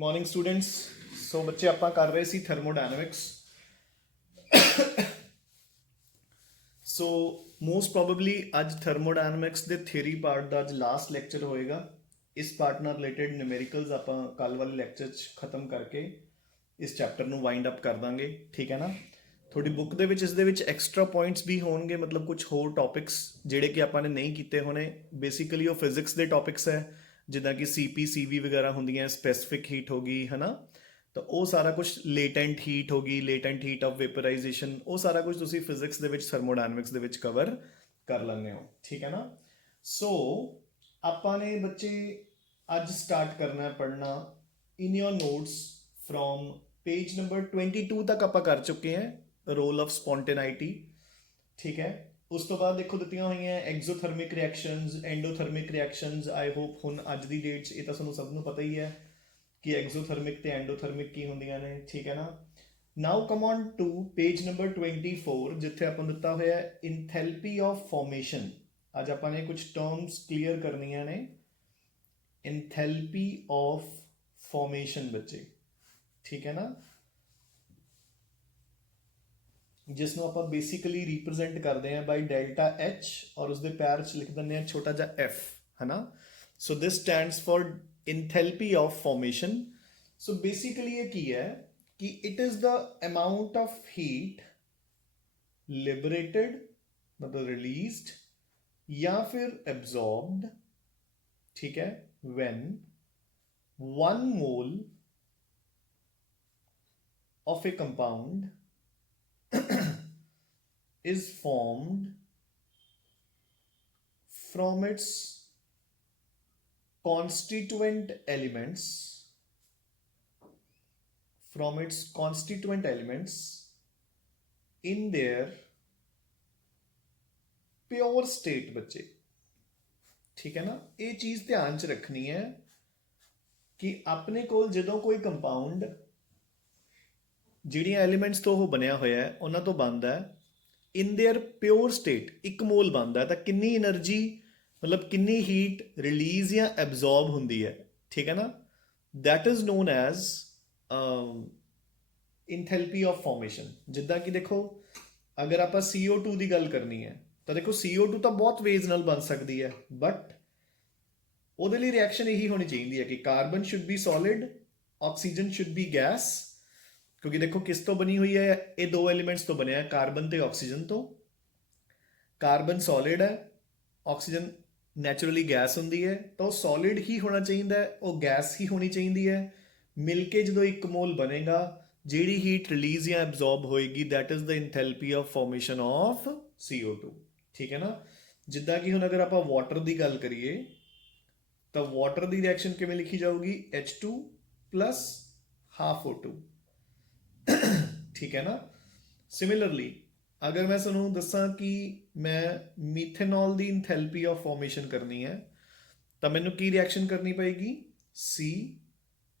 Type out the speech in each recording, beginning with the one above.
Morning students. सो बच्चे आप कर रहे सी थर्मोडायनमिक्स। सो मोस्ट ਪ੍ਰੋਬੇਬਲੀ ਅੱਜ ਥਰਮੋਡਾਇਨमिक्स ਦੇ ਥਿਊਰੀ ਪਾਰਟ ਦਾ ਅੱਜ ਲਾਸਟ ਲੈਕਚਰ ਹੋਏਗਾ। ਇਸ ਪਾਰਟ ਨਾਲ ਰਿਲੇਟਡ ਨਿਊਮੈਰੀਕਲਸ ਆਪਾਂ ਕੱਲ ਵਾਲੇ ਲੈਕਚਰ 'ਚ ਖਤਮ ਕਰਕੇ ਇਸ ਚੈਪਟਰ ਨੂੰ ਵਾਈਂਡ ਅਪ ਕਰ ਦਾਂਗੇ। ਠੀਕ ਹੈ ਨਾ। ਤੁਹਾਡੀ ਬੁੱਕ ਦੇ ਵਿੱਚ ਇਸ ਦੇ ਵਿੱਚ ਐਕਸਟਰਾ ਪੁਆਇੰਟਸ ਵੀ ਹੋਣਗੇ, ਮਤਲਬ ਕੁਝ ਹੋਰ ਟੌਪਿਕਸ ਜਿਹੜੇ ਕਿ ਆਪਾਂ ਨੇ ਨਹੀਂ ਕੀਤੇ ਹੋਣੇ। ਬੇਸਿਕਲੀ ਉਹ ਫਿਜ਼ਿਕਸ ਦੇ ਟੌਪਿਕਸ ਹੈ, ਜਿੱਦਾਂ ਕਿ ਸੀਪੀ ਸੀਵੀ ਵਗੈਰਾ ਹੁੰਦੀਆਂ, ਸਪੈਸੀਫਿਕ ਹੀਟ ਹੋ ਗਈ ਹੈ ਨਾ। ਤਾਂ ਉਹ ਸਾਰਾ ਕੁਝ, ਲੇਟੈਂਟ ਹੀਟ ਹੋ ਗਈ, ਲੇਟੈਂਟ ਹੀਟ ਆਫ ਵੇਪਰਾਈਜੇਸ਼ਨ, ਉਹ ਸਾਰਾ ਕੁਝ ਤੁਸੀਂ ਫਿਜ਼ਿਕਸ ਦੇ ਵਿੱਚ ਥਰਮੋਡਾਇਨमिक्स ਦੇ ਵਿੱਚ ਕਵਰ ਕਰ ਲੈਂਦੇ ਹੋ। ਠੀਕ ਹੈ ਨਾ। ਸੋ ਆਪਾਂ ਨੇ ਬੱਚੇ ਅੱਜ ਸਟਾਰਟ ਕਰਨਾ ਹੈ ਪੜ੍ਹਨਾ ਇਨ ਯੋਰ ਨੋਟਸ ਫਰੋਮ पेज नंबर 22 तक आप कर चुके हैं रोल ऑफ स्पॉन्टेनाइटी। ठीक है। उस तो बाद देखो दित्तियां हुई हैं exothermic reactions, endothermic reactions. I hope हुण अज दी डेट च ये तो सानूं सब नूं पता ही है कि एक्सोथर्मिक ते एंडोथर्मिक की होंदियां ने। ठीक है ना। Now come on to page number 24 जिथे आपां दिता होया इंथैल्पी ऑफ फॉर्मेशन। अज आपां ने कुछ टर्म्स क्लीयर करनियां ने। इंथैल्पी ऑफ फॉर्मेशन बच्चे, ठीक है ना, जिसनों आप बेसिकली रिप्रेजेंट करते हैं बाई डेल्टा एच और उसके पैर च लिख दें छोटा जा एफ, है ना। So this stands for enthalpy of formation. So basically ये की है कि it is the amount of heat liberated, मतलब रिलीज्ड या फिर एब्जॉर्ब्ड, ठीक है, when 1 mole of a compound is formed from its constituent elements, in their pure state बच्चे। ठीक है ना। ये चीज ध्यान च रखनी है कि अपने कोल जदों कोई कंपाउंड ਜਿਹੜੀਆਂ ਐਲੀਮੈਂਟਸ ਤੋਂ ਉਹ ਬਣਿਆ ਹੋਇਆ ਹੈ ਉਹਨਾਂ ਤੋਂ ਬਣਦਾ ਹੈ, ਇਨ देयर ਪਿਓਰ ਸਟੇਟ 1 ਮੋਲ ਬਣਦਾ ਤਾਂ ਕਿੰਨੀ એનર્ਜੀ, ਮਤਲਬ ਕਿੰਨੀ ਹੀਟ ਰਿਲੀਜ਼ ਜਾਂ ਐਬਜ਼ੌਰਬ ਹੁੰਦੀ ਹੈ। ਠੀਕ ਹੈ ਨਾ। That is known as enthalpy of formation. ਜਿੱਦਾਂ ਕਿ ਦੇਖੋ ਅਗਰ ਆਪਾਂ CO2 ਦੀ ਗੱਲ ਕਰਨੀ ਹੈ ਤਾਂ ਦੇਖੋ CO2 ਤਾਂ ਬਹੁਤ ਵੇਜ਼ ਨਾਲ ਬਣ ਸਕਦੀ ਹੈ, ਬਟ ਉਹਦੇ ਲਈ ਰਿਐਕਸ਼ਨ ਇਹੀ ਹੋਣੀ ਚਾਹੀਦੀ ਹੈ ਕਿ carbon should be solid, oxygen should be gas. क्योंकि देखो किस तो बनी हुई है, ये 2 एलिमेंट्स तो बने हैं कार्बन ते ऑक्सीजन तो। कार्बन सॉलिड है, ऑक्सीजन नैचुरली गैस होंदी है, तो सॉलिड ही होना चाहिए, वो गैस ही होनी चाहिए है। मिलके जो 1 मोल बनेगा, जिहड़ी हीट रिलीज या एब्जॉर्ब होएगी, that is the enthalpy of formation of CO2। ठीक है ना। जिद्दां कि हुण अगर आप वाटर की गल करिए तो वाटर की रिएक्शन किवें लिखी जाऊगी, H2 प्लस हाफ O2। ठीक है ना। सिमिलरली अगर मैं तुहानूं दस्सां कि मैं मीथेनॉल की इंथैल्पी ऑफ फॉर्मेशन करनी है तो मैनूं की रिएक्शन करनी Peggy, C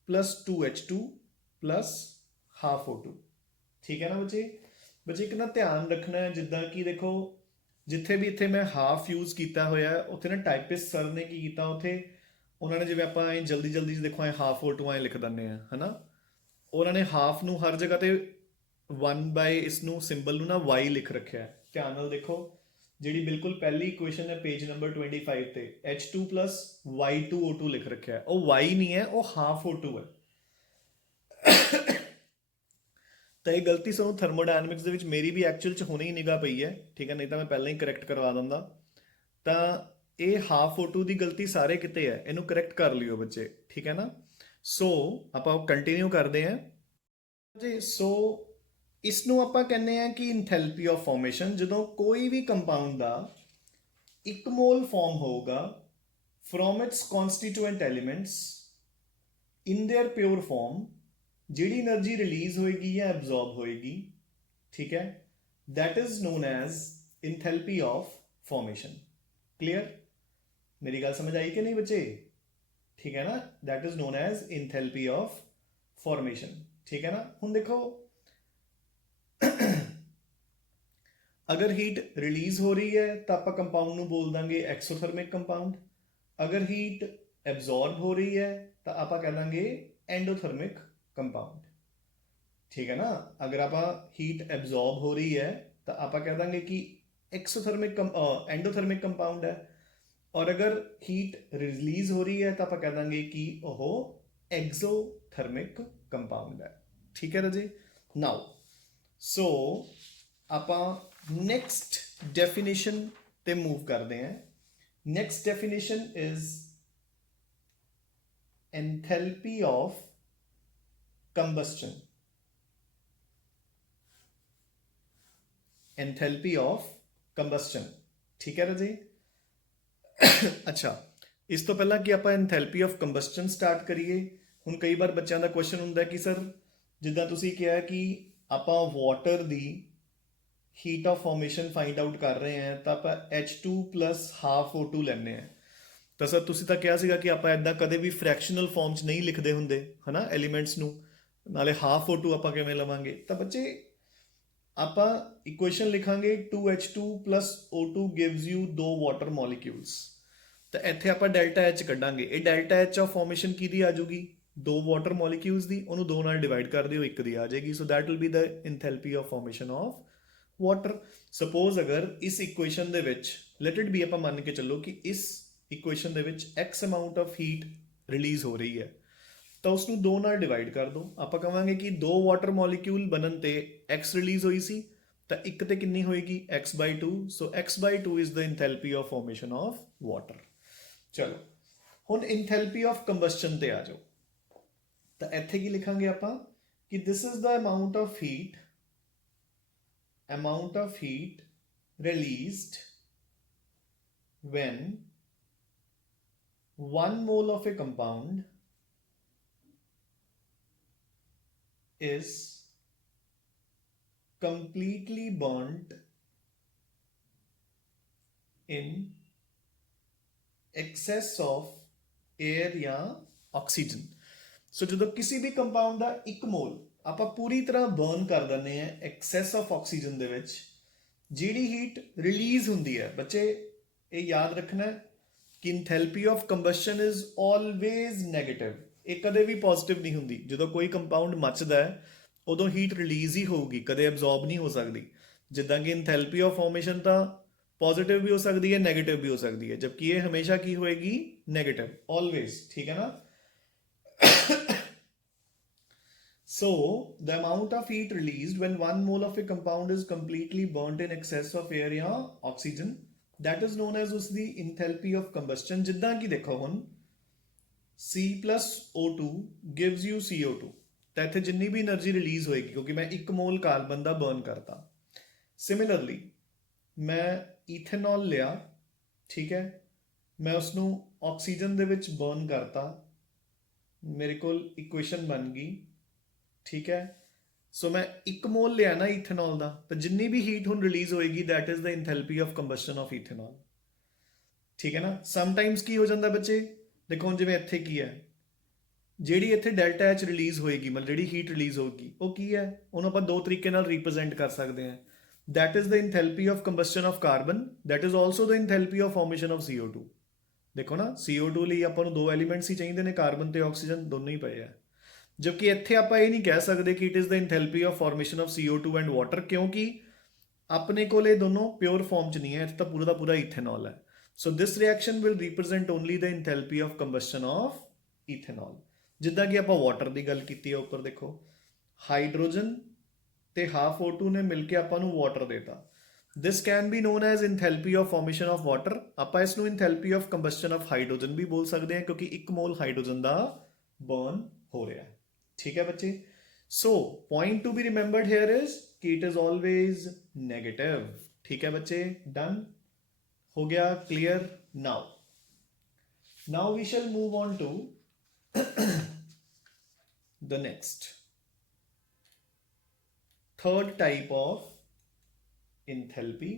plus 2H2 plus half O2। ठीक है ना बच्चे। बच्चे एक ना ध्यान रखना है, जिद्दां कि देखो जिथे भी इत्थे मैं हाफ यूज़ किया होया उत्थे ना टाइपिस्ट सर ने की कीता, उत्थे उन्होंने जिवें आपां जल्दी जल्दी देखो हाफ O2 लिख दिंदे हैं, है ना। उन्होंने हाफ नूं हर जगह ते 1 बाय इसनूं सिंबल नूं ना Y लिख रखा है। ध्यान नाल देखो जिहड़ी बिल्कुल पहली इक्वेशन है पेज नंबर 25 ते H2 प्लस Y2O2 लिख रखा है, वो Y नहीं है, वो हाफ O2 है। तो ये गलती सानूं थर्मोडायनमिक्स दे विच मेरी भी एक्चुअल च हुणे ही निगाह पई है। ठीक है, नहीं तो मैं पहले ही करैक्ट करवा दिंदा। तो ये हाफ O2 की गलती सारे किते है, इनू करैक्ट कर लियो बच्चे। ठीक है ना। सो आपां कंटिन्यू करते हैं जी। सो इसनों आपां कहने हैं कि इंथैल्पी ऑफ फॉर्मेशन, जदों कोई भी कंपाउंड का 1 मोल फॉर्म होगा from its constituent elements in their pure form, जिहड़ी एनर्जी रिलीज होएगी या एब्जॉर्ब होएगी, ठीक है, that is known as enthalpy of formation. Clear, मेरी गल समझ आई कि नहीं बच्चे। ठीक है ना। That is known as enthalpy of formation. ठीक है ना। हुण देखो अगर हीट रिलीज हो रही है तो आप कंपाउंड नूं बोल देंगे एक्सोथर्मिक कंपाउंड। अगर हीट एब्जॉर्ब हो रही है तो आप कह देंगे एंडोथर्मिक कंपाउंड। ठीक है ना। अगर आप हीट एब्जॉर्ब हो रही है तो आप कह देंगे कि एक्सोथर्मिक एंडोथर्मिक कंपाउंड है, और अगर हीट रिलीज हो रही है तो आप कह देंगे कि ओहो एक्सोथर्मिक कंपाउंड है। ठीक है राजे। नाउ सो ਆਪਾਂ ਨੈਕਸਟ ਡੈਫੀਨੇਸ਼ਨ ਤੇ ਮੂਵ ਕਰਦੇ ਹਾਂ। Next definition is enthalpy of combustion। enthalpy of combustion। ठीक है राजे। अच्छा, ਇਸ ਤੋਂ ਪਹਿਲਾਂ ਕਿ ਆਪਾਂ enthalpy of combustion ਸਟਾਰਟ ਕਰੀਏ, ਹੁਣ ਕਈ ਵਾਰ ਬੱਚਿਆਂ ਦਾ ਕੁਐਸਚਨ ਹੁੰਦਾ ਕਿ ਸਰ ਜਿੱਦਾਂ ਤੁਸੀਂ ਕਿਹਾ ਕਿ ਆਪਾਂ water the heat of formation find out ਕਰ ਰਹੇ ਹਾਂ ਤਾਂ ਆਪਾਂ H2 plus ਹਾਫ O2 ਲੈਂਦੇ ਹਾਂ। ਤਾਂ ਸਰ ਤੁਸੀਂ ਤਾਂ ਕਿਹਾ ਸੀਗਾ ਕਿ ਆਪਾਂ ਇਦਾਂ ਕਦੇ ਵੀ ਫ੍ਰੈਕਸ਼ਨਲ ਫਾਰਮ 'ਚ ਨਹੀਂ ਲਿਖਦੇ ਹੁੰਦੇ ਹਨਾ ਐਲੀਮੈਂਟਸ ਨੂੰ, ਨਾਲੇ ਹਾਫ O2 ਆਪਾਂ ਕਿਵੇਂ ਲਵਾਂਗੇ। ਤਾਂ ਬੱਚੇ ਆਪਾਂ ਇਕੁਏਸ਼ਨ ਲਿਖਾਂਗੇ 2H2 plus O2 gives you 2 water molecules. ਤਾਂ ਇੱਥੇ ਆਪਾਂ ਡੈਲਟਾ H ਕੱਢਾਂਗੇ। ਇਹ ਡੈਲਟਾ H ਆਫ ਫਾਰਮੇਸ਼ਨ ਕਿਹਦੀ ਆ ਜਾਊਗੀ, 2 ਵਾਟਰ ਮੋਲੀਕਿਊਲਸ ਦੀ। ਉਹਨੂੰ 2 ਨਾਲ ਡਿਵਾਈਡ ਕਰ ਦਿਓ, 1 ਦੀ ਆ ਜਾਏਗੀ। So that will be the enthalpy of formation of water. Suppose ਅਗਰ ਇਸ ਇਕੁਏਸ਼ਨ ਦੇ ਵਿੱਚ ਲੈਟ ਇਟ ਬੀ, ਆਪਾਂ ਮੰਨ ਕੇ ਚੱਲੋ ਕਿ ਇਸ ਇਕੁਏਸ਼ਨ ਦੇ ਵਿੱਚ x amount of heat release ਹੋ ਰਹੀ ਹੈ, ਤਾਂ ਉਸ ਨੂੰ 2 ਨਾਲ ਡਿਵਾਈਡ ਕਰ ਦਿਓ। ਆਪਾਂ ਕਹਾਂਗੇ ਕਿ 2 ਵਾਟਰ ਮੋਲੀਕਿਊਲ ਬਣਨ ਤੇ x ਰਿਲੀਜ਼ ਹੋਈ ਸੀ, ਤਾਂ 1 ਤੇ ਕਿੰਨੀ ਹੋਏਗੀ x/2। So x/2 is the enthalpy of formation of water. ਚਲੋ ਹੁਣ ਇੰਥੈਲਪੀ ਆਫ ਕੰਬਸਸ਼ਨ ਤੇ ਆ ਜਾਓ। ਤਾਂ ਇੱਥੇ ਕੀ ਲਿਖਾਂਗੇ ਆਪਾਂ ਕਿ this is the amount of heat released when 1 mole of a compound is completely burnt in excess of air ਜਾਂ oxygen। ਸੋ ਜਦੋਂ ਕਿਸੇ ਵੀ ਕੰਪਾਊਂਡ ਦਾ 1 ਮੋਲ ਆਪਾਂ ਪੂਰੀ ਤਰ੍ਹਾਂ ਬਰਨ ਕਰ ਦਿੰਦੇ ਆ ਐਕਸੈਸ ਆਫ ਆਕਸੀਜਨ ਦੇ ਵਿੱਚ, ਜਿਹੜੀ ਹੀਟ ਰਿਲੀਜ਼ ਹੁੰਦੀ ਹੈ ਬੱਚੇ ਇਹ ਯਾਦ ਰੱਖਣਾ ਕਿ enthalpy of combustion is always negative. ਇਹ ਕਦੇ ਵੀ ਪੋਜ਼ਿਟਿਵ ਨਹੀਂ ਹੁੰਦੀ। ਜਦੋਂ ਕੋਈ ਕੰਪਾਊਂਡ ਮੱਚਦਾ ਹੈ ਉਦੋਂ ਹੀਟ ਰਿਲੀਜ਼ ਹੀ ਹੋਊਗੀ, ਕਦੇ ਐਬਜ਼ੌਰਬ ਨਹੀਂ ਹੋ ਸਕਦੀ। ਜਿੱਦਾਂ ਕਿ ਇੰਥੈਲਪੀ ਆਫ ਫਾਰਮੇਸ਼ਨ ਤਾਂ ਪੋਜ਼ਿਟਿਵ ਵੀ ਹੋ ਸਕਦੀ ਹੈ, ਨੈਗੇਟਿਵ ਵੀ ਹੋ ਸਕਦੀ ਹੈ, ਜਦਕਿ ਇਹ ਹਮੇਸ਼ਾ ਕੀ ਹੋਏਗੀ, ਨੈਗੇਟਿਵ ਆਲਵੇਜ਼। ਠੀਕ ਹੈ ਨਾ। So, the amount of heat released when 1 mole of a compound is completely burnt in excess of air या oxygen, that is known as उसकी enthalpy of combustion। जिद्दां की देखो हुन C plus O2 gives you CO2, ਤਾਂ ਇੱਥੇ ਜਿੰਨੀ ਵੀ energy release ਹੋਏਗੀ ਕਿਉਂਕਿ ਮੈਂ 1 ਮੋਲ ਕਾਰਬਨ ਦਾ ਬਰਨ ਕਰਤਾ। ਸਿਮਿਲਰਲੀ ਮੈਂ ਈਥੇਨੋਲ ਲਿਆ, ਠੀਕ ਹੈ, ਮੈਂ ਉਸਨੂੰ ਆਕਸੀਜਨ ਦੇ ਵਿੱਚ ਬਰਨ ਕਰਤਾ, ਮੇਰੇ ਕੋਲ ਇਕੁਏਸ਼ਨ ਬਣ ਗਈ। ਠੀਕ ਹੈ। ਸੋ ਮੈਂ 1 ਮੋਲ ਲਿਆ ਨਾ ਈਥੇਨੋਲ ਦਾ, ਤਾਂ ਜਿੰਨੀ ਵੀ ਹੀਟ ਹੁਣ ਰਿਲੀਜ਼ ਹੋਏਗੀ that is the enthalpy of combustion of ethanol. ਠੀਕ ਹੈ ਨਾ। ਸਮਟਾਈਮਸ ਕੀ ਹੋ ਜਾਂਦਾ ਬੱਚੇ, ਦੇਖੋ ਹੁਣ ਜਿਵੇਂ ਇੱਥੇ ਕੀ ਹੈ, ਜਿਹੜੀ ਇੱਥੇ ਡੈਲਟਾ H ਰਿਲੀਜ਼ ਹੋਏਗੀ, ਮਤਲਬ ਜਿਹੜੀ ਹੀਟ ਰਿਲੀਜ਼ ਹੋਏਗੀ ਉਹ ਕੀ ਹੈ, ਉਹਨੂੰ ਆਪਾਂ 2 ਤਰੀਕੇ ਨਾਲ ਰਿਪਰੈਜ਼ੈਂਟ ਕਰ ਸਕਦੇ ਹਾਂ। That is the enthalpy of combustion of carbon, that is also the enthalpy of formation of CO2। ਦੇਖੋ ਨਾ CO2 ਲਈ ਆਪਾਂ ਨੂੰ 2 ਐਲੀਮੈਂਟਸ ਹੀ ਚਾਹੀਦੇ ਨੇ, ਕਾਰਬਨ ਤੇ ਆਕਸੀਜਨ ਦੋਨੋਂ ਹੀ ਪਏ ਆ। ਜਦਕਿ ਇੱਥੇ ਆਪਾਂ ਇਹ ਨਹੀਂ ਕਹਿ ਸਕਦੇ ਕਿ it is the enthalpy of formation of CO2 and water, ਕਿਉਂਕਿ ਆਪਣੇ ਕੋਲ ਇਹ ਦੋਨੋਂ ਪਿਓਰ ਫਾਰਮ 'ਚ ਨਹੀਂ ਹੈ, ਇੱਥੇ ਤਾਂ ਪੂਰਾ ਦਾ ਪੂਰਾ ਈਥੇਨੋਲ ਹੈ। So this reaction will represent only the enthalpy of combustion of ethanol. ਜਿੱਦਾਂ ਕਿ ਆਪਾਂ ਵਾਟਰ ਦੀ ਗੱਲ ਕੀਤੀ ਹੈ ਉੱਪਰ ਦੇਖੋ, ਹਾਈਡਰੋਜਨ ਤੇ ਹਾਫ O2 ਨੇ ਮਿਲ ਕੇ ਆਪਾਂ ਨੂੰ ਵਾਟਰ ਦੇਤਾ। This can be known as enthalpy of formation of water. ਆਪਾਂ ਇਸ ਨੂੰ enthalpy of combustion of hydrogen ਵੀ ਬੋਲ ਸਕਦੇ ਹਾਂ ਕਿਉਂਕਿ 1 ਮੋਲ ਹਾਈਡਰੋਜਨ ਦਾ ਬਰਨ ਹੋ ਰਿਹਾ ਹੈ। ठीक है बच्चे। So point to be remembered here is कि इट इज ऑलवेज नेगेटिव। ठीक है बच्चे, डन हो गया, clear. Now we shall move on to the next third type of enthalpy,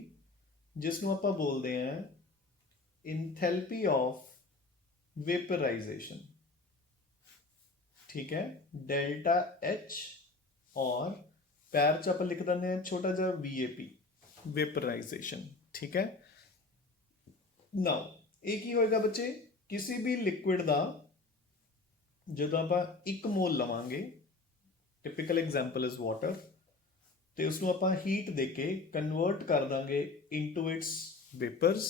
जिसनों आपां बोलते हैं इंथैल्पी ऑफ वेपराइजेशन। ठीक है, डेल्टा H और पैर च आप लिख दें छोटा जा VAP, वेपराइजेशन। ठीक है। नाउ एक ही होएगा बच्चे, किसी भी लिक्विड का ਜਦੋਂ ਆਪਾਂ 1 ਮੋਲ ਲਵਾਂਗੇ, ਟਿਪੀਕਲ ਐਗਜ਼ਾਮਪਲ ਇਜ਼ ਵਾਟਰ, ਤੇ ਉਸ ਨੂੰ ਆਪਾਂ ਹੀਟ ਦੇ ਕੇ ਕਨਵਰਟ ਕਰ ਦਾਂਗੇ ਇਨਟੂ ਇਟਸ ਵੇਪਰਸ,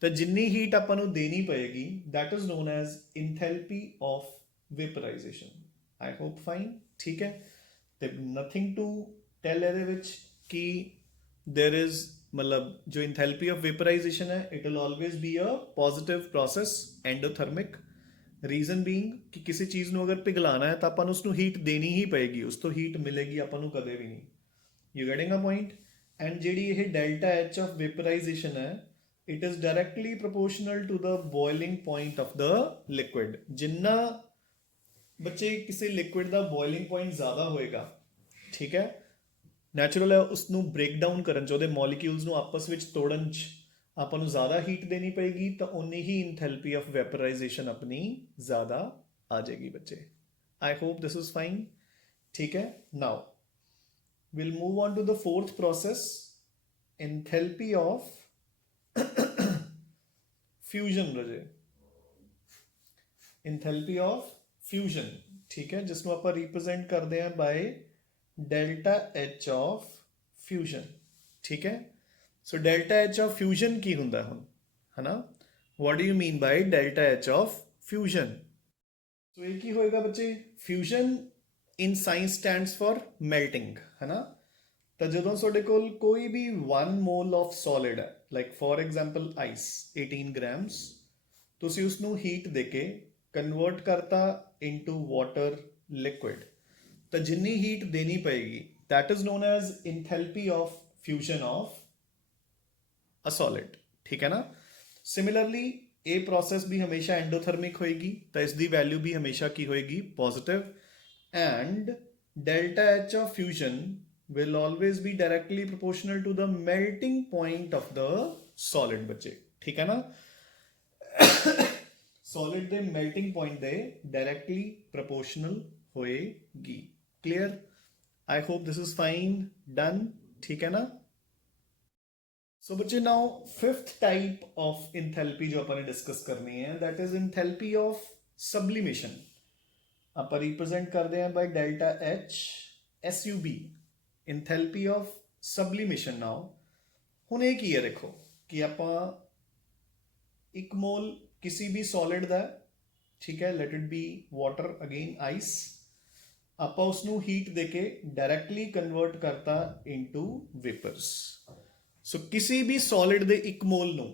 ਤਾਂ ਜਿੰਨੀ ਹੀਟ ਆਪਾਂ ਨੂੰ ਦੇਣੀ ਪਏਗੀ that is known as enthalpy of vaporization. I hope fine, ਠੀਕ ਹੈ। ਤੇ nothing to tell ਇਹਦੇ ਵਿੱਚ ਕਿ there is ਮਤਲਬ ਜੋ enthalpy of vaporization ਹੈ it will always be a positive process, endothermic, reason being ਕਿ ਕਿਸੇ ਚੀਜ਼ ਨੂੰ ਅਗਰ ਪਿਘਲਾਣਾ ਹੈ ਤਾਂ ਆਪਾਂ ਨੂੰ ਉਸ ਨੂੰ ਹੀਟ ਦੇਣੀ ਹੀ ਪਏਗੀ, ਉਸ ਤੋਂ ਹੀਟ ਮਿਲੇਗੀ ਆਪਾਂ ਨੂੰ ਕਦੇ ਵੀ ਨਹੀਂ। You getting a point. And ਜਿਹੜੀ ਇਹ ਡੈਲਟਾ ਐਚ ਆਫ ਵੇਪਰਾਈਜੇਸ਼ਨ ਹੈ it is directly proportional to the boiling point of the liquid. ਜਿੰਨਾ ਬੱਚੇ ਕਿਸੇ ਲਿਕੁਇਡ ਦਾ ਬੋਇਲਿੰਗ ਪੁਆਇੰਟ ਜ਼ਿਆਦਾ ਹੋਏਗਾ, ਠੀਕ ਹੈ, ਨੈਚੁਰਲ ਹੈ ਉਸ ਨੂੰ ਬ੍ਰੇਕ ਡਾਊਨ ਕਰਨ 'ਚ, ਉਹਦੇ ਮੋਲੀਕਿਊਲਸ ਨੂੰ ਆਪਸ ਵਿੱਚ ਤੋੜਨ 'ਚ ਆਪਾਂ ਨੂੰ ਜ਼ਿਆਦਾ ਹੀਟ ਦੇਣੀ ਪਏਗੀ, ਤਾਂ ਉਨੀ ਹੀ ਇੰਥੈਲਪੀ ਆਫ ਵੈਪਰਾਈਜੇਸ਼ਨ ਆਪਣੀ ਜ਼ਿਆਦਾ ਆ ਜਾਏਗੀ ਬੱਚੇ। I hope this is fine, ਠੀਕ ਹੈ। ਨਾਓ we'll move on to the fourth process, enthalpy of fusion raje, enthalpy of fusion, ठीक है, जिसको आप represent करते हैं by delta H of fusion, ठीक है। so delta H of fusion की हुंदा है ना, what do you mean by delta H of fusion? so ये की होएगा बच्चे, fusion in science stands for melting, है ना। ਤਾਂ ਜਦੋਂ ਤੁਹਾਡੇ ਕੋਲ ਕੋਈ ਵੀ 1 ਮੋਲ ਆਫ ਸੋਲਿਡ ਹੈ, like for example ice 18 grams, ਤੁਸੀਂ ਉਸ ਨੂੰ ਹੀਟ ਦੇ ਕੇ ਕਨਵਰਟ ਕਰਤਾ ਇਨਟੂ ਵਾਟਰ ਲਿਕੁਇਡ, ਤਾਂ ਜਿੰਨੀ ਹੀਟ ਦੇਣੀ ਪਏਗੀ that is known as enthalpy of fusion of a solid, ਠੀਕ ਹੈ ਨਾ। ਸਿਮਿਲਰਲੀ ਇਹ ਪ੍ਰੋਸੈਸ ਵੀ ਹਮੇਸ਼ਾ ਐਂਡੋਥਰਮਿਕ ਹੋਏਗੀ, ਤਾਂ ਇਸ ਦੀ ਵੈਲਿਊ ਵੀ ਹਮੇਸ਼ਾ ਕੀ ਹੋਏਗੀ, positive. And delta H of fusion will always be directly proportional to the melting point of the solid बच्चे, ठीक है ना। solid ਦੇ melting point ਦੇ directly proportional होएगी, clear? I hope this is fine, done, ठीक है ना। so बच्चे now fifth type of enthalpy जो अपन ने discuss करनी है that is enthalpy of sublimation, ਆਪਾਂ represent करते हैं by delta H SUB, enthalpy of sublimation। now ਹੁਣ ਇਹ ਕੀ ਹੈ, ਦੇਖੋ ਕਿ ਆਪਾਂ 1 ਮੋਲ ਕਿਸੇ ਵੀ ਸੋਲਿਡ ਦਾ, ਠੀਕ ਹੈ, let it be water, again ice, ਆਪਾਂ ਉਸ ਨੂੰ ਹੀਟ ਦੇ ਕੇ ਡਾਇਰੈਕਟਲੀ ਕਨਵਰਟ ਕਰਤਾ ਇਨਟੂ ਵੇਪਰਸ। ਸੋ ਕਿਸੇ ਵੀ ਸੋਲਿਡ ਦੇ 1 ਮੋਲ ਨੂੰ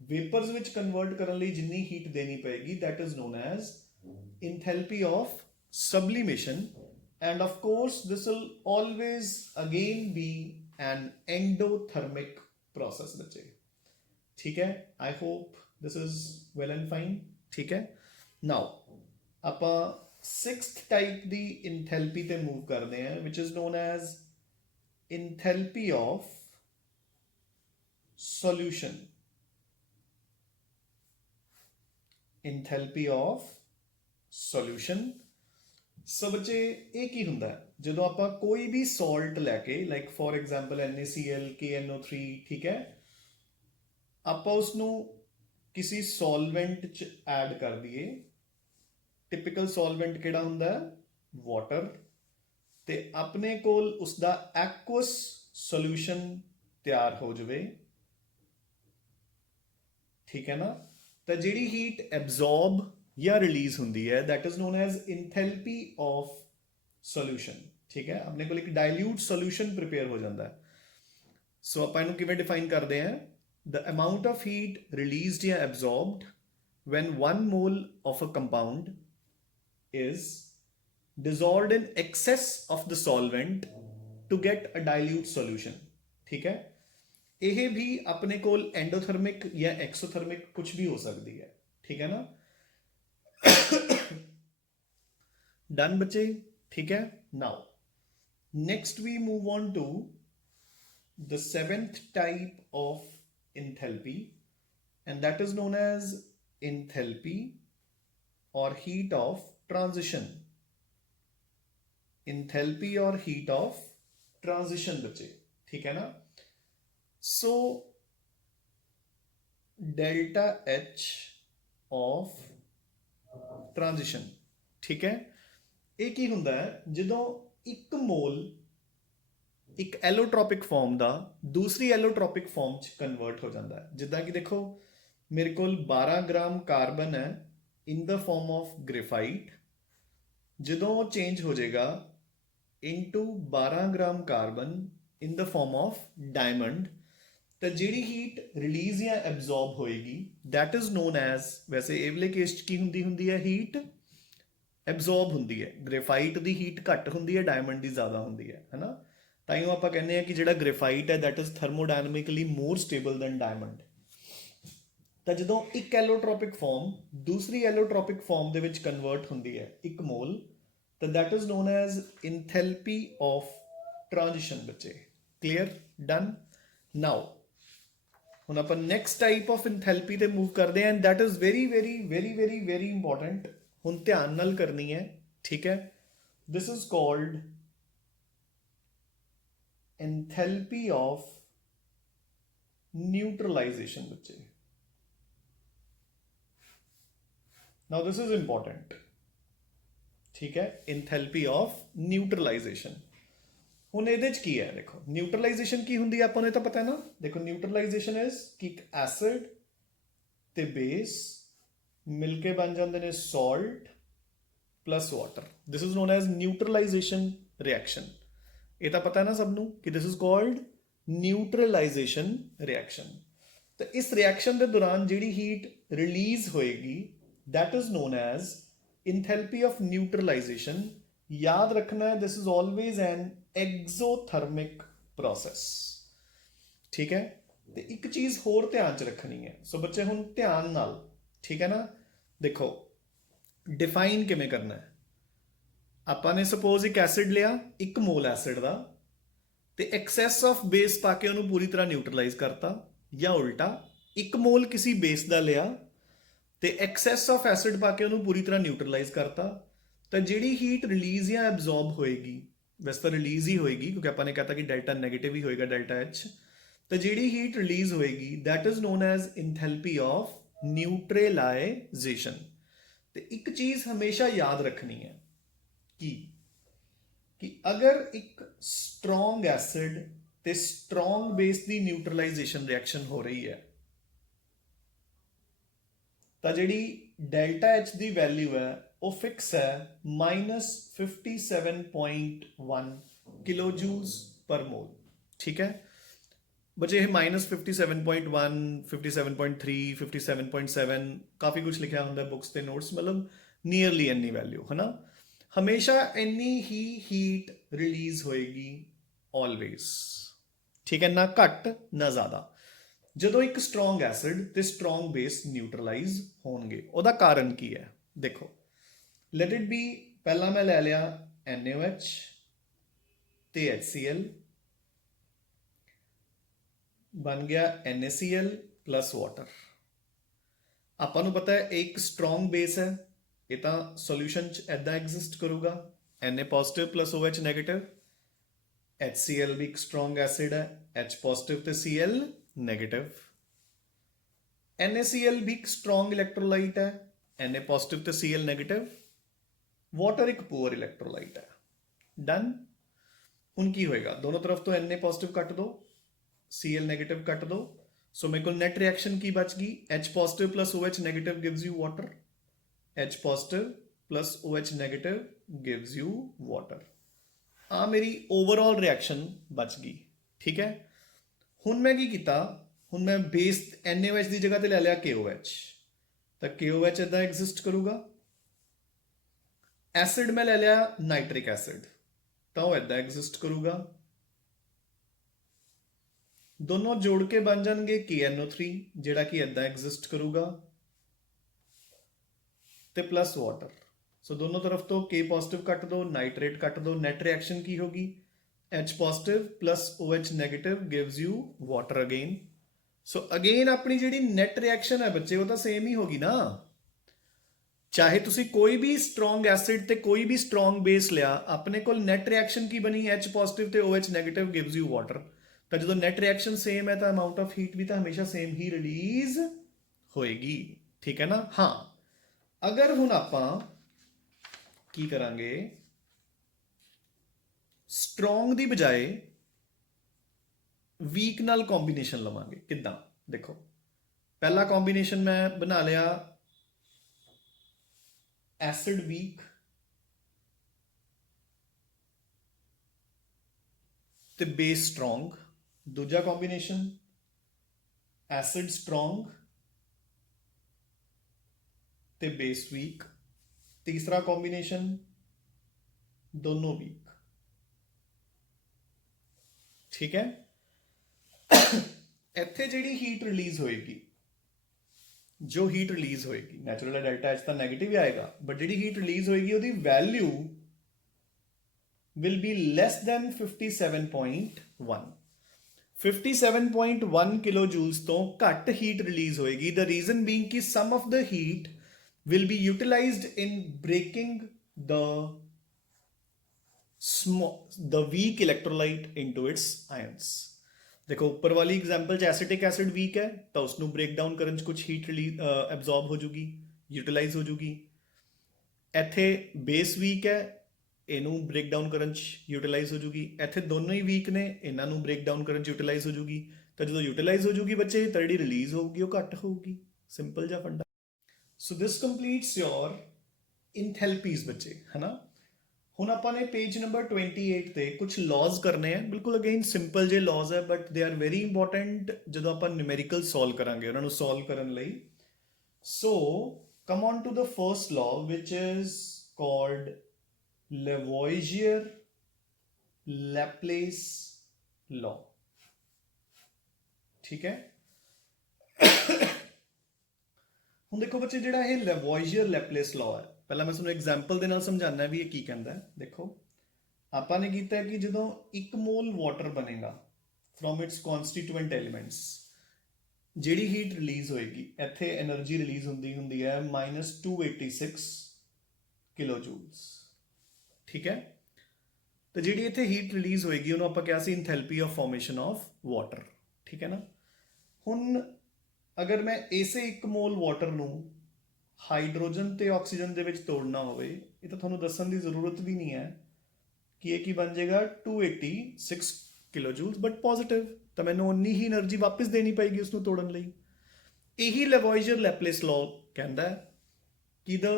ਵੇਪਰਸ ਵਿੱਚ ਕਨਵਰਟ ਕਰਨ ਲਈ ਜਿੰਨੀ ਹੀਟ ਦੇਣੀ ਪਏਗੀ that is known as enthalpy of sublimation, and of course this will always again be an endothermic process बच्चे, ठीक है। I hope this is well and fine, ठीक है। now ਆਪਾਂ 6th type ਦੀ enthalpy ਤੇ move ਕਰਦੇ ਹਾਂ which is known as enthalpy of solution, enthalpy of solution। ਸੋ ਬੱਚੇ ਇਹ ਕੀ ਹੁੰਦਾ ਹੈ, ਜਦੋਂ ਆਪਾਂ ਕੋਈ ਵੀ ਸੋਲਟ ਲੈ ਕੇ, like for example NaCl KNO3, ਠੀਕ ਹੈ, ਆਪਾਂ ਉਸ ਨੂੰ ਕਿਸੇ ਸੋਲਵੈਂਟ 'ਚ ਐਡ ਕਰ ਦਈਏ। ਟਿਪੀਕਲ ਸੋਲਵੈਂਟ ਕਿਹੜਾ ਹੁੰਦਾ ਹੈ, ਵਾਟਰ, ਤੇ ਆਪਣੇ ਕੋਲ ਉਸ ਦਾ ਐਕੁਅਸ ਸੋਲੂਸ਼ਨ ਤਿਆਰ ਹੋ ਜਾਵੇ, ਠੀਕ ਹੈ ਨਾ, ਤਾਂ ਜਿਹੜੀ ਹੀਟ ਐਬਜ਼ੌਰਬ ਜਾਂ ਰਿਲੀਜ਼ ਹੁੰਦੀ ਹੈ that is known as enthalpy of solution, ਠੀਕ ਹੈ। ਆਪਣੇ ਕੋਲ ਇੱਕ ਡਾਇਲੂਟ ਸੋਲੂਸ਼ਨ ਪ੍ਰਿਪੇਅਰ ਹੋ ਜਾਂਦਾ ਹੈ। ਸੋ ਆਪਾਂ ਇਹਨੂੰ ਕਿਵੇਂ ਡਿਫਾਈਨ ਕਰਦੇ ਹਾਂ, the amount of heat released ਜਾਂ absorbed when 1 mole of a compound is dissolved in excess of the solvent to get a dilute solution, ਠੀਕ ਹੈ। ਇਹ ਵੀ ਆਪਣੇ ਕੋਲ ਐਂਡੋਥਰਮਿਕ ਜਾਂ ਐਕਸੋਥਰਮਿਕ ਕੁਝ ਵੀ ਹੋ ਸਕਦੀ ਹੈ, ਠੀਕ ਹੈ ਨਾ। डन बच्चे, ठीक है। Now next we move on to the 7th type of enthalpy and that is known as enthalpy or heat of transition, enthalpy or heat of transition बच्चे, ठीक है ना। so delta H of transition, ਠੀਕ ਹੈ। ਇਹ ਕੀ ਹੁੰਦਾ ਹੈ, ਜਦੋਂ ਇੱਕ ਮੋਲ ਇੱਕ ਐਲੋਟ੍ਰੋਪਿਕ ਫਾਰਮ ਦਾ ਦੂਸਰੀ ਐਲੋਟ੍ਰੋਪਿਕ ਫਾਰਮ 'ਚ ਕਨਵਰਟ ਹੋ ਜਾਂਦਾ ਹੈ। ਜਿੱਦਾਂ ਕਿ ਦੇਖੋ ਮੇਰੇ ਕੋਲ 12 ਗ੍ਰਾਮ ਕਾਰਬਨ ਹੈ ਇਨ ਦ ਫਾਰਮ ਆਫ ਗ੍ਰੇਫਾਈਟ, ਜਦੋਂ ਉਹ ਚੇਂਜ ਹੋ ਜਾਏਗਾ into 12 gram carbon in the farm of diamond, ਤਾਂ ਜਿਹੜੀ ਹੀਟ ਰਿਲੀਜ਼ ਜਾਂ ਐਬਜ਼ੌਰਬ ਹੋਏਗੀ ਦੈਟ ਇਜ਼ ਨੋਨ ਐਜ਼, ਵੈਸੇ ਇਹ ਵਾਲੇ ਕੇਸ 'ਚ ਕੀ ਹੁੰਦੀ ਹੈ, ਹੀਟ ਐਬਜ਼ੌਰਬ ਹੁੰਦੀ ਹੈ। ਗ੍ਰੇਫਾਈਟ ਦੀ ਹੀਟ ਘੱਟ ਹੁੰਦੀ ਹੈ, ਡਾਇਮੰਡ ਦੀ ਜ਼ਿਆਦਾ ਹੁੰਦੀ ਹੈ ਨਾ। ਤਾਂ ਹੀ ਆਪਾਂ ਕਹਿੰਦੇ ਹਾਂ ਕਿ ਜਿਹੜਾ ਗ੍ਰੇਫਾਈਟ ਹੈ that is thermodynamically more stable than diamond. ਤਾਂ ਜਦੋਂ ਇੱਕ ਐਲੋਟ੍ਰੋਪਿਕ ਫਾਰਮ ਦੂਸਰੀ ਐਲੋਟ੍ਰੋਪਿਕ ਫਾਰਮ ਦੇ ਵਿੱਚ ਕਨਵਰਟ ਹੁੰਦੀ ਹੈ ਇੱਕ ਮੋਲ, ਤਾਂ that is known as enthalpy of transition. ਬੱਚੇ ਕਲੀਅਰ? ਡਨ। ਨਾਓ ਹੁਣ ਆਪਾਂ ਨੈਕਸਟ ਟਾਈਪ ਆਫ ਇੰਥੈਲਪੀ ਤੇ ਮੂਵ ਕਰਦੇ ਹਾਂ, and that is very very very very very important. ਹੁਣ ਧਿਆਨ ਨਾਲ ਕਰਨੀ ਹੈ, ਠੀਕ ਹੈ। This is called enthalpy of neutralization बच्चे। now this is important, ठीक है, enthalpy of neutralization। ਹੁਣ ਇਹਦੇ ਚ ਕੀ ਹੈ, ਦੇਖੋ ਨਿਊਟਰਲਾਈਜੇਸ਼ਨ ਕੀ ਹੁੰਦੀ ਹੈ ਆਪਾਂ ਨੂੰ ਇਹ ਤਾਂ ਪਤਾ ਹੈ ਨਾ। ਦੇਖੋ ਨਿਊਟਰਲਾਈਜੇਸ਼ਨ ਇਜ਼ ਕਿ ਇੱਕ ਐਸਿਡ ਤੇ ਬੇਸ ਮਿਲ ਕੇ ਬਣ ਜਾਂਦੇ ਨੇ salt plus water. This is known as neutralization reaction. ਇਹ ਤਾਂ ਪਤਾ ਹੈ ਨਾ ਸਭ ਨੂੰ ਕਿ this is called neutralization reaction. ਤਾਂ ਇਸ ਰਿਐਕਸ਼ਨ ਦੇ ਦੌਰਾਨ ਜਿਹੜੀ ਹੀਟ ਰਿਲੀਜ਼ ਹੋਏਗੀ that is known as enthalpy of neutralization. ਯਾਦ ਰੱਖਣਾ ਹੈ this is always an exothermic process, ਠੀਕ ਹੈ। ਤੇ ਇੱਕ ਚੀਜ਼ ਹੋਰ ਧਿਆਨ 'ਚ ਰੱਖਣੀ ਹੈ। ਸੋ ਬੱਚੇ ਹੁਣ ਧਿਆਨ ਨਾਲ, ਠੀਕ ਹੈ ਨਾ, ਦੇਖੋ ਡਿਫਾਈਨ ਕਿਵੇਂ ਕਰਨਾ ਹੈ। ਆਪਾਂ ਨੇ ਸਪੋਜ਼ ਇੱਕ ਐਸਿਡ ਲਿਆ, 1 ਮੋਲ ਐਸਿਡ ਦਾ, ਤੇ ਐਕਸੈਸ ਆਫ ਬੇਸ ਪਾ ਕੇ ਉਹਨੂੰ ਪੂਰੀ ਤਰ੍ਹਾਂ ਨਿਊਟਰਲਾਈਜ਼ ਕਰਤਾ, ਜਾਂ ਉਲਟਾ 1 ਮੋਲ ਕਿਸੇ ਬੇਸ ਦਾ ਲਿਆ ਤੇ ਐਕਸੈਸ ਆਫ ਐਸਿਡ ਪਾ ਕੇ ਉਹਨੂੰ ਪੂਰੀ ਤਰ੍ਹਾਂ ਨਿਊਟਰਲਾਈਜ਼ ਕਰਤਾ, ਤਾਂ ਜਿਹੜੀ ਹੀਟ ਰਿਲੀਜ਼ ਜਾਂ ਐਬਜ਼ੌਰਬ ਹੋਏਗੀ, ਵੈਸੇ ਤਾਂ ਰਿਲੀਜ਼ ਹੀ ਹੋਏਗੀ ਕਿਉਂਕਿ ਆਪਾਂ ਨੇ ਕਹਤਾ ਕਿ ਡੈਲਟਾ ਨੈਗੇਟਿਵ ਹੀ ਹੋਏਗਾ, ਡੈਲਟਾ ਐਚ। ਤਾਂ ਜਿਹੜੀ ਹੀਟ ਰਿਲੀਜ਼ ਹੋਏਗੀ that is known as enthalpy of neutralization. ਤੇ ਇੱਕ ਚੀਜ਼ ਹਮੇਸ਼ਾ ਯਾਦ ਰੱਖਣੀ ਹੈ ਕਿ ਅਗਰ ਇੱਕ ਸਟਰੋਂਗ ਐਸਿਡ ਤੇ ਸਟਰੋਂਗ ਬੇਸ ਦੀ ਨਿਊਟਰਲਾਈਜੇਸ਼ਨ ਰਿਐਕਸ਼ਨ ਹੋ ਰਹੀ ਹੈ, ਤਾਂ ਜਿਹੜੀ ਡੈਲਟਾ ਐਚ ਦੀ ਵੈਲਿਊ ਹੈ ਉਹ ਫਿਕਸ ਹੈ -57.1 ਕਿਲੋ ਜੂਲਸ ਪਰ ਮੋਲ, ਠੀਕ ਹੈ ਬੱਚੇ। ਇਹ -57.1, 57.3, 57.7 ਕਾਫੀ ਕੁਝ ਲਿਖਿਆ ਹੁੰਦਾ ਬੁੱਕਸ ਤੇ ਨੋਟਸ, ਮਤਲਬ ਨੀਅਰਲੀ ਇੰਨੀ ਵੈਲਿਊ ਹੈ ਨਾ। ਹਮੇਸ਼ਾ ਇੰਨੀ ਹੀ ਹੀਟ ਰਿਲੀਜ਼ ਹੋਏਗੀ ਆਲਵੇਜ਼, ਠੀਕ ਹੈ, ਨਾ ਘੱਟ ਨਾ ਜ਼ਿਆਦਾ, ਜਦੋਂ ਇੱਕ ਸਟਰੋਂਗ ਐਸਿਡ ਤੇ ਸਟਰੋਂਗ ਬੇਸ ਨਿਊਟਰਲਾਈਜ਼ ਹੋਣਗੇ। ਉਹਦਾ ਕਾਰਨ ਕੀ ਹੈ, ਦੇਖੋ ਲੈਟ ਇਟ ਬੀ, ਪਹਿਲਾਂ ਮੈਂ ਲੈ ਲਿਆ NaOH ਤੇ HCl, ਬਣ ਗਿਆ NaCl ਪਲਸ ਵਾਟਰ। ਆਪਾਂ ਨੂੰ ਪਤਾ ਹੈ ਇਹ ਇੱਕ ਸਟਰੋਂਗ ਬੇਸ ਹੈ, ਇਹ ਤਾਂ ਸੋਲਿਊਸ਼ਨ 'ਚ ਐਦਾਂ ਐਗਜ਼ਿਸਟ ਕਰੂਗਾ, Na positive plus OH negative. HCl ਵੀ ਇੱਕ ਸਟਰੋਂਗ ਐਸਿਡ ਹੈ, H ਪੋਜ਼ਿਟਿਵ ਤੇ Cl ਨੈਗੇਟਿਵ। NaCl ਵੀ ਇੱਕ ਸਟਰੋਂਗ ਇਲੈਕਟ੍ਰੋਲਾਈਟ ਹੈ, Na ਪੋਜ਼ਿਟਿਵ ਤੇ Cl ਨੈਗੇਟਿਵ। ਵਾਟਰ ਇੱਕ ਪੂਅਰ ਇਲੈਕਟ੍ਰੋਲਾਈਟ ਹੈ। ਡਨ। ਹੁਣ ਕੀ ਹੋਏਗਾ, ਦੋਨੋਂ ਤਰਫ ਤੋਂ Na ਪੋਜ਼ਿਟਿਵ ਕੱਟ ਦੋ, Cl ਨੈਗੇਟਿਵ ਕੱਟ ਦੋ, ਸੋ ਮੇਰੇ ਕੋਲ ਨੈਟ ਰਿਐਕਸ਼ਨ ਕੀ ਬਚ ਗਈ, H positive plus OH negative gives you water, H positive plus OH negative gives you water। ਆ ਮੇਰੀ ਓਵਰਆਲ ਰਿਐਕਸ਼ਨ ਬਚ ਗਈ, ਠੀਕ ਹੈ। ਹੁਣ ਮੈਂ ਕੀ ਕੀਤਾ, ਹੁਣ ਮੈਂ ਬੇਸ NaOH ਦੀ ਜਗ੍ਹਾ ਤੇ ਲੈ ਲਿਆ KOH, ਤਾਂ KOH ਇਦਾਂ ਐਗਜ਼ਿਸਟ ਕਰੂਗਾ। ਐਸਿਡ ਮੈਂ ਲੈ ਲਿਆ ਨਾਈਟ੍ਰਿਕ ਐਸਿਡ, ਤਾਂ ਉਹ ਇਦਾਂ ਐਗਜ਼ਿਸਟ ਕਰੂਗਾ। ਦੋਨੋਂ ਜੋੜ ਕੇ ਬਣ ਜਾਣਗੇ KNO3, ਜਿਹੜਾ ਕਿ ਇਦਾਂ ਐਗਜ਼ਿਸਟ ਕਰੂਗਾ, ਤੇ ਪਲਸ ਵਾਟਰ। ਸੋ ਦੋਨੋਂ ਤਰਫ ਤੋਂ K ਪੋਜ਼ਿਟਿਵ ਕੱਟ ਦੋ, ਨਾਈਟ੍ਰੇਟ ਕੱਟ ਦੋ, ਨੈਟ ਰਿਐਕਸ਼ਨ ਕੀ ਹੋਗੀ, H positive plus OH negative gives you water again. So again ਆਪਣੀ ਜਿਹੜੀ ਨੈਟ ਰਿਐਕਸ਼ਨ ਹੈ ਬੱਚੇ ਉਹ ਤਾਂ ਸੇਮ ਹੀ ਹੋਗੀ ਨਾ। ਚਾਹੇ ਤੁਸੀਂ ਕੋਈ ਵੀ ਸਟਰੋਂਗ ਐਸਿਡ ਤੇ ਕੋਈ ਵੀ ਸਟਰੋਂਗ ਬੇਸ ਲਿਆ, ਆਪਣੇ ਕੋਲ ਨੈਟ ਰਿਐਕਸ਼ਨ ਕੀ ਬਣੀ, H ਪੋਜ਼ਿਟਿਵ ਤੇ OH negative gives you water. ਤਾਂ ਜਦੋਂ ਨੈਟ ਰਿਐਕਸ਼ਨ ਸੇਮ ਹੈ ਤਾਂ ਅਮਾਊਂਟ ਆਫ ਹੀਟ ਵੀ ਤਾਂ ਹਮੇਸ਼ਾ ਸੇਮ ਹੀ ਰਿਲੀਜ਼ ਹੋਏਗੀ, ਠੀਕ ਹੈ ਨਾ। ਹਾਂ, ਅਗਰ ਹੁਣ ਆਪਾਂ ਕੀ ਕਰਾਂਗੇ, ਸਟਰੋਂਗ ਦੀ ਬਜਾਏ ਵੀਕ ਨਾਲ ਕੰਬੀਨੇਸ਼ਨ ਲਵਾਂਗੇ। ਕਿੱਦਾਂ ਦੇਖੋ, ਪਹਿਲਾ ਕੰਬੀਨੇਸ਼ਨ ਮੈਂ ਬਣਾ ਲਿਆ ਐਸਿਡ ਵੀਕ ਤੇ ਬੇਸ ਸਟਰੋਂਗ। ਦੂਜਾ ਕੰਬੀਨੇਸ਼ਨ ਐਸਿਡ ਸਟਰੋਂਗ ਤੇ ਬੇਸ ਵੀਕ। ਤੀਸਰਾ ਕੰਬੀਨੇਸ਼ਨ ਦੋਨੋਂ ਵੀਕ। ਠੀਕ ਹੈ, ਇੱਥੇ ਜਿਹੜੀ ਹੀਟ ਰਿਲੀਜ਼ ਹੋਏਗੀ, ਜੋ ਹੀਟ ਰਿਲੀਜ਼ ਹੋਏਗੀ, ਨੈਚੁਰਲ ਡੈਲਟਾ ਐਚ ਤਾਂ ਨੈਗੇਟਿਵ ਹੀ ਆਏਗਾ, ਬਟ ਜਿਹੜੀ ਹੀਟ ਰਿਲੀਜ਼ ਹੋਏਗੀ ਉਹਦੀ value will be less than 57.1 57.1 kilojoules ਤੋਂ ਘੱਟ ਹੀਟ ਰਿਲੀਜ਼ ਹੋਏਗੀ। the reason being ਕਿ some of the heat will be utilized in breaking the weak electrolyte into its ions। ਦੇਖੋ ਉੱਪਰ ਵਾਲੀ ਐਗਜ਼ਾਮਪਲ 'ਚ ਐਸੀਟਿਕ ਐਸਿਡ ਵੀਕ ਹੈ ਤਾਂ ਉਸਨੂੰ ਬ੍ਰੇਕ ਡਾਊਨ ਕਰਨ 'ਚ ਕੁਝ ਹੀਟ ਰਿਲੀਜ਼ ਐਬਜ਼ੌਰਬ ਹੋ ਜੂਗੀ, ਯੂਟਿਲਾਈਜ਼ ਹੋ ਜੂਗੀ। ਇੱਥੇ ਬੇਸ ਵੀਕ ਹੈ, ਇਹਨੂੰ ਬ੍ਰੇਕ ਡਾਊਨ ਕਰਨ 'ਚ ਯੂਟਿਲਾਈਜ਼ ਹੋ ਜੂਗੀ। ਇੱਥੇ ਦੋਨੋਂ ਹੀ ਵੀਕ ਨੇ, ਇਹਨਾਂ ਨੂੰ ਬ੍ਰੇਕ ਡਾਊਨ ਕਰਨ 'ਚ ਯੂਟਿਲਾਈਜ਼ ਹੋ ਜੂਗੀ। ਤਾਂ ਜਦੋਂ ਯੂਟਿਲਾਈਜ਼ ਹੋ ਜੂਗੀ ਬੱਚੇ ਤਾਂ ਜਿਹੜੀ ਰਿਲੀਜ਼ ਹੋਊਗੀ ਉਹ ਘੱਟ ਹੋਊਗੀ। ਸਿੰਪਲ ਜਿਹਾ ਫੰਡਾ। ਸੋ ਦਿਸ ਕੰਪਲੀਟਸ ਯੋਰ ਇੰਥੈਲਪੀਜ਼ ਬੱਚੇ, ਹੈ ਨਾ। ਹੁਣ ਆਪਾਂ ਨੇ ਪੇਜ ਨੰਬਰ 28 ਤੇ ਕੁਝ ਲਾਜ਼ ਕਰਨੇ ਆ। ਬਿਲਕੁਲ ਅਗੇਨ ਸਿੰਪਲ ਜੇ ਲਾਜ਼ ਹੈ but they are very important ਜਦੋਂ ਆਪਾਂ ਨਿਊਮੈਰੀਕਲ ਸੋਲਵ ਕਰਾਂਗੇ ਉਹਨਾਂ ਨੂੰ ਸੋਲਵ ਕਰਨ ਲਈ। So come on to the first law which is called Lavoisier-Laplace law। ਠੀਕ ਹੈ, ਹੁਣ ਦੇਖੋ ਬੱਚੇ ਜਿਹੜਾ ਇਹ Lavoisier-Laplace law ਹੈ, ਪਹਿਲਾਂ ਮੈਂ ਤੁਹਾਨੂੰ ਐਗਜ਼ਾਮਪਲ ਦੇ ਨਾਲ ਸਮਝਾਉਣਾ ਵੀ ਇਹ ਕੀ ਕਹਿੰਦਾ ਹੈ। ਦੇਖੋ ਆਪਾਂ ਨੇ ਕੀਤਾ ਕਿ ਜਦੋਂ 1 ਮੋਲ ਵਾਟਰ ਬਣੇਗਾ ਫਰੋਮ ਇਟਸ ਕਨਸਟੀਟੂਐਂਟ ਐਲੀਮੈਂਟਸ, ਜਿਹੜੀ ਹੀਟ ਰਿਲੀਜ਼ ਹੋਏਗੀ, ਇੱਥੇ એનર્ਜੀ ਰਿਲੀਜ਼ ਹੁੰਦੀ ਹੈ -286 ਕਿਲੋ ਜੂਲਸ। ਠੀਕ ਹੈ, ਤਾਂ ਜਿਹੜੀ ਇੱਥੇ ਹੀਟ ਰਿਲੀਜ਼ ਹੋਏਗੀ ਉਹਨੂੰ ਆਪਾਂ ਕਿਹਾ ਸੀ ਇੰਥੈਲਪੀ ਆਫ ਫਾਰਮੇਸ਼ਨ ਆਫ ਵਾਟਰ। ਠੀਕ ਹੈ ਨਾ। ਹੁਣ ਅਗਰ ਮੈਂ ਇਸੇ 1 ਮੋਲ ਵਾਟਰ ਨੂੰ ਹਾਈਡਰੋਜਨ ਤੇ ਆਕਸੀਜਨ ਦੇ ਵਿੱਚ ਤੋੜਨਾ ਹੋਵੇ, ਇਹ ਤਾਂ ਤੁਹਾਨੂੰ ਦੱਸਣ ਦੀ ਜ਼ਰੂਰਤ ਵੀ ਨਹੀਂ ਹੈ ਕਿ ਇਹ ਕੀ ਬਣ ਜਾਏਗਾ 286 ਕਿਲੋ ਜੂਲਸ, ਬਟ ਪੋਜ਼ਿਟਿਵ, ਤਾਂ ਮੈਨੂੰ ਉਨੀ ਹੀ એનર્ਜੀ ਵਾਪਸ ਦੇਣੀ ਪਏਗੀ ਉਸਨੂੰ ਤੋੜਨ ਲਈ। ਇਹੀ Lavoisier-Laplace law ਕਹਿੰਦਾ ਕਿ the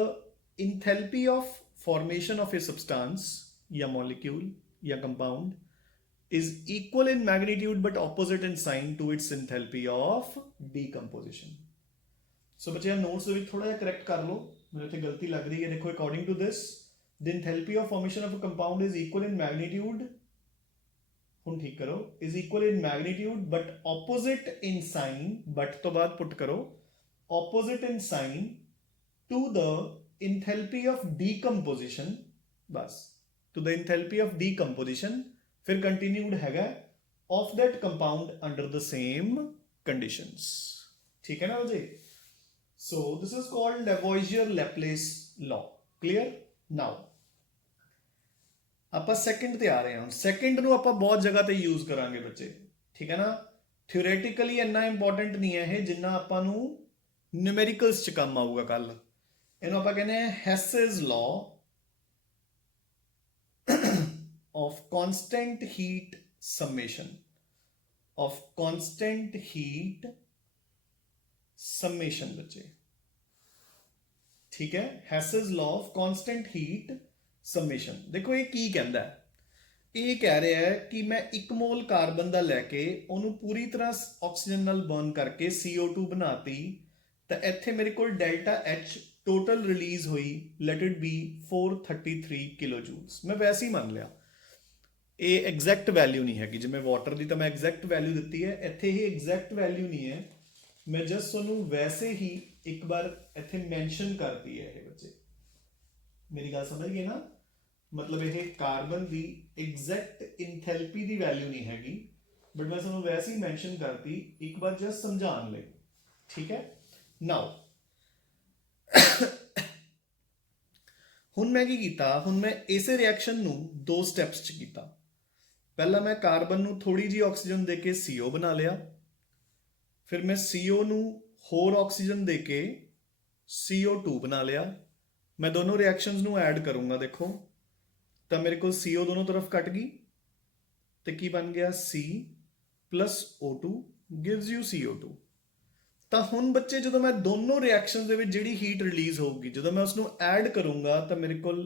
enthalpy of formation of a substance या molecule या compound is equal in magnitude but opposite in sign to its enthalpy of decomposition। सो बच्चे नोट्स ਦੇ ਵਿੱਚ ਥੋੜਾ ਜਿਹਾ ਕਰੈਕਟ ਕਰ ਲਓ, ਮੈਨੂੰ ਇੱਥੇ ਗਲਤੀ ਲੱਗ ਰਹੀ ਹੈ। ਦੇਖੋ according to this the enthalpy of formation of a compound is equal in magnitude, ਹੁਣ ਠੀਕ ਕਰੋ, is equal in magnitude but opposite in sign, but ਤੋਂ ਬਾਅਦ ਪੁੱਟ ਕਰੋ opposite in sign to the enthalpy of decomposition, बस to the enthalpy of decomposition, फिर continued हैगा of that compound under the same conditions। ठीक है ना बच्चे। so this is called Lavoisier-Laplace law। clear। now ਆਪਾਂ ਸੈਕਿੰਡ ਤੇ ਆ ਰਹੇ ਹਾਂ। ਸੈਕਿੰਡ ਨੂੰ ਆਪਾਂ ਬਹੁਤ ਜਗ੍ਹਾ ਤੇ ਯੂਜ਼ ਕਰਾਂਗੇ ਬੱਚੇ, ਠੀਕ ਹੈ ਨਾ। ਥਿਓਰੇਟਿਕਲੀ ਇੰਨਾ ਇੰਪੋਰਟੈਂਟ ਨਹੀਂ ਹੈ ਇਹ ਜਿੰਨਾ ਆਪਾਂ ਨੂੰ ਨਿਊਮੈਰੀਕਲਸ 'ਚ ਕੰਮ ਆਊਗਾ ਕੱਲ। ਇਹਨੂੰ ਆਪਾਂ ਕਹਿੰਦੇ ਹਾਂ ਹੈਸੇਜ਼ law of constant heat summation, of constant heat summation बच्चे। ठीक है, Hess's law of constant heat summation। देखो ये की कहता है, ਇਹ ਕਹਿ ਰਿਹਾ ਹੈ ਕਿ ਮੈਂ 1 ਮੋਲ ਕਾਰਬਨ ਦਾ ਲੈ ਕੇ ਉਹਨੂੰ ਪੂਰੀ ਤਰ੍ਹਾਂ ਆਕਸੀਜਨ ਨਾਲ ਬਰਨ ਕਰਕੇ CO2 ਬਣਾਤੀ, ਤਾਂ ਇੱਥੇ ਮੇਰੇ ਕੋਲ ਡੈਲਟਾ H ਟੋਟਲ ਰਿਲੀਜ਼ ਹੋਈ, ਲੈਟ ਇਟ ਬੀ 433 ਕਿਲੋ ਜੂਲਸ। ਮੈਂ ਵੈਸੇ ਹੀ ਮੰਨ ਲਿਆ, ਇਹ ਐਗਜ਼ੈਕਟ ਵੈਲਿਊ ਨਹੀਂ ਹੈਗੀ। ਜਿਵੇਂ ਵਾਟਰ ਦੀ ਤਾਂ ਮੈਂ ਐਗਜ਼ੈਕਟ ਵੈਲਿਊ ਦਿੱਤੀ ਹੈ, ਇੱਥੇ ਇਹ ਐਗਜ਼ੈਕਟ ਵੈਲਿਊ ਨਹੀਂ ਹੈ, ਮੈਂ ਜਸਟ ਤੁਹਾਨੂੰ ਵੈਸੇ ਹੀ ਇੱਕ ਵਾਰ ਇੱਥੇ ਮੈਂਸ਼ਨ ਕਰਤੀ ਹੈ। ਇਹ ਬੱਚੇ ਮੇਰੀ ਗੱਲ ਸਮਝ ਗਏ ਨਾ, ਮਤਲਬ ਇਹ ਕਾਰਬਨ ਦੀ ਐਗਜ਼ੈਕਟ ਇੰਥੈਲਪੀ ਦੀ ਵੈਲਿਊ ਨਹੀਂ ਹੈਗੀ, ਬਟ ਮੈਂ ਤੁਹਾਨੂੰ ਵੈਸੇ ਹੀ ਮੈਂਸ਼ਨ ਕਰਤੀ ਇੱਕ ਵਾਰ ਜਸਟ ਸਮਝਾਉਣ ਲਈ। ਠੀਕ ਹੈ। ਨਾਓ ਹੁਣ ਮੈਂ ਕੀ ਕੀਤਾ, ਹੁਣ ਮੈਂ ਇਸੇ ਰਿਐਕਸ਼ਨ ਨੂੰ 2 ਸਟੈਪਸ 'ਚ ਕੀਤਾ। ਪਹਿਲਾਂ ਮੈਂ ਕਾਰਬਨ ਨੂੰ ਥੋੜੀ ਜਿਹੀ ਆਕਸੀਜਨ ਦੇ ਕੇ CO ਬਣਾ ਲਿਆ, ਫਿਰ ਮੈਂ CO ਨੂੰ ਹੋਰ ਆਕਸੀਜਨ ਦੇ ਕੇ CO2 ਬਣਾ ਲਿਆ, ਮੈਂ ਦੋਨੋਂ ਰਿਐਕਸ਼ਨਸ ਨੂੰ ਐਡ ਕਰੂੰਗਾ, ਦੇਖੋ ਤਾਂ ਮੇਰੇ ਕੋਲ CO ਦੋਨੋਂ ਤਰਫ ਕੱਟ ਗਈ ਤੇ ਕੀ ਬਣ ਗਿਆ, C plus O2 gives you CO2। ਤਾਂ ਹੁਣ ਬੱਚੇ ਜਦੋਂ ਮੈਂ ਦੋਨੋਂ ਰਿਐਕਸ਼ਨਸ ਦੇ ਵਿੱਚ ਜਿਹੜੀ ਹੀਟ ਰਿਲੀਜ਼ ਹੋਊਗੀ ਜਦੋਂ ਮੈਂ ਉਸ ਨੂੰ ਐਡ ਕਰੂੰਗਾ ਤਾਂ ਮੇਰੇ ਕੋਲ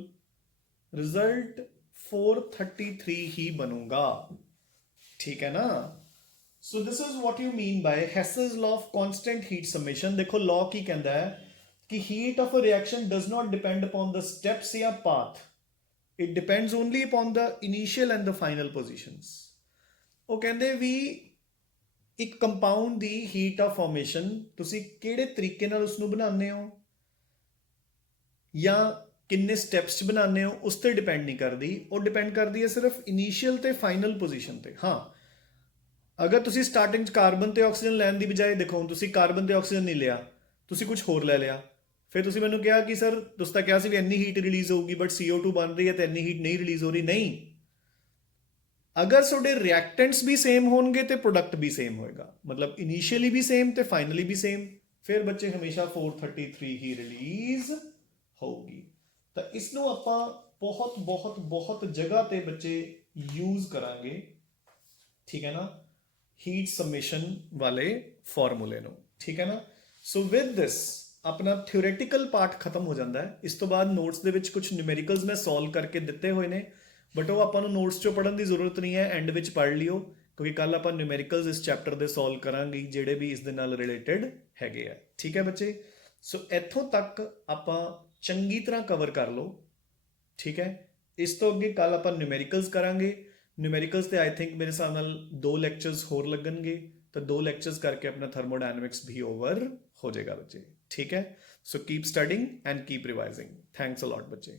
ਰਿਜ਼ਲਟ 433 ਹੀ ਬਣੂਗਾ, ਠੀਕ ਹੈ ਨਾ। So this is what you mean by ਹੈਸਲ's law of constant heat summation। ਦੇਖੋ ਲਾਅ ਕੀ ਕਹਿੰਦਾ ਹੈ ਕਿ heat of a reaction does not depend upon the steps ਜਾਂ path, it depends only upon the initial and the final positions। ਉਹ ਕਹਿੰਦੇ ਵੀ ਇੱਕ compound the heat of formation ਤੁਸੀਂ ਕਿਹੜੇ ਤਰੀਕੇ ਨਾਲ ਉਸ ਨੂੰ ਬਣਾਉਂਦੇ ਹੋ ਜਾਂ ਕਿੰਨੇ ਸਟੈਪਸ 'ਚ ਬਣਾਉਂਦੇ ਹੋ ਉਸ ਤੇ ਡਿਪੈਂਡ ਨਹੀਂ ਕਰਦੀ, ਉਹ ਡਿਪੈਂਡ ਕਰਦੀ ਹੈ ਸਿਰਫ ਇਨੀਸ਼ੀਅਲ ਤੇ ਫਾਈਨਲ ਪੋਜੀਸ਼ਨ ਤੇ। ਹਾਂ, ਅਗਰ ਤੁਸੀਂ ਸਟਾਰਟਿੰਗ 'ਚ ਕਾਰਬਨ ਤੇ ਆਕਸੀਜਨ ਲੈਣ ਦੀ ਬਜਾਏ ਦੇਖੋ ਹੁਣ ਤੁਸੀਂ ਕਾਰਬਨ ਤੇ ਆਕਸੀਜਨ ਨਹੀਂ ਲਿਆ, ਤੁਸੀਂ ਕੁਝ ਹੋਰ ਲੈ ਲਿਆ, ਫਿਰ ਤੁਸੀਂ ਮੈਨੂੰ ਕਿਹਾ ਕਿ ਸਰ ਤੁਸੀਂ ਤਾਂ ਕਿਹਾ ਸੀ ਵੀ ਇੰਨੀ ਹੀਟ ਰਿਲੀਜ਼ ਹੋਊਗੀ ਬਟ CO2 ਬਣ ਰਹੀ ਹੈ ਤੇ ਇੰਨੀ ਹੀਟ ਨਹੀਂ ਰਿਲੀਜ਼ ਹੋ ਰਹੀ। ਨਹੀਂ, ਅਗਰ ਤੁਹਾਡੇ ਰਿਐਕਟੈਂਟਸ ਵੀ ਸੇਮ ਹੋਣਗੇ ਤੇ ਪ੍ਰੋਡਕਟ ਵੀ ਸੇਮ ਹੋਏਗਾ, ਮਤਲਬ ਇਨੀਸ਼ੀਅਲੀ ਵੀ ਸੇਮ ਤੇ ਫਾਈਨਲੀ ਵੀ ਸੇਮ, ਫਿਰ ਬੱਚੇ ਹਮੇਸ਼ਾ 433 ਹੀ ਰਿਲੀਜ਼ ਹੋਊਗੀ। ਤਾਂ ਇਸ ਨੂੰ ਆਪਾਂ ਬਹੁਤ ਬਹੁਤ ਬਹੁਤ ਜਗ੍ਹਾ ਤੇ ਬੱਚੇ ਯੂਜ਼ ਕਰਾਂਗੇ, ਠੀਕ ਹੈ ਨਾ, ਹੀਟ ਸਮੇਸ਼ਨ ਵਾਲੇ ਫਾਰਮੂਲੇ ਨੂੰ, ਠੀਕ ਹੈ ਨਾ। ਸੋ ਵਿਦ ਦਿਸ ਆਪਣਾ ਥਿਓਰੇਟੀਕਲ ਪਾਰਟ ਖਤਮ ਹੋ ਜਾਂਦਾ ਹੈ। ਇਸ ਤੋਂ ਬਾਅਦ ਨੋਟਸ ਦੇ ਵਿੱਚ ਕੁਝ ਨਿਊਮੈਰੀਕਲਸ ਮੈਂ ਸੋਲਵ ਕਰਕੇ ਦਿੱਤੇ ਹੋਏ ਨੇ, ਬਟ ਉਹ ਆਪਾਂ ਨੂੰ ਨੋਟਸ 'ਚੋਂ ਪੜ੍ਹਨ ਦੀ ਜ਼ਰੂਰਤ ਨਹੀਂ ਹੈ, ਐਂਡ ਵਿੱਚ ਪੜ੍ਹ ਲਿਓ ਕਿਉਂਕਿ ਕੱਲ ਆਪਾਂ ਨਿਊਮੈਰੀਕਲਸ ਇਸ ਚੈਪਟਰ ਦੇ ਸੋਲਵ ਕਰਾਂਗੇ ਜਿਹੜੇ ਵੀ ਇਸ ਦੇ ਨਾਲ ਰਿਲੇਟਡ ਹੈਗੇ ਆ, ਠੀਕ ਹੈ ਬੱਚੇ। ਸੋ ਇੱਥੋਂ ਤੱਕ ਆਪਾਂ ਚੰਗੀ ਤਰ੍ਹਾਂ ਕਵਰ ਕਰ ਲਓ, ਠੀਕ ਹੈ। ਇਸ ਤੋਂ ਅੱਗੇ ਕੱਲ ਆਪਾਂ ਨਿਊਮੈਰੀਕਲਸ ਕਰਾਂਗੇ। ਨਿਊਮੈਰੀਕਲਸ ਤੇ ਆਈ ਥਿੰਕ ਮੇਰੇ ਹਿਸਾਬ ਨਾਲ 2 ਲੈਕਚਰਸ ਹੋਰ ਲੱਗਣਗੇ, ਤਾਂ 2 ਲੈਕਚਰਸ ਕਰਕੇ ਆਪਣਾ ਥਰਮੋਡਾਇਨਾਮਿਕਸ ਵੀ ਓਵਰ ਹੋ ਜਾਏਗਾ ਬੱਚੇ, ਠੀਕ ਹੈ। So keep studying and keep revising. Thanks a lot ਬੱਚੇ।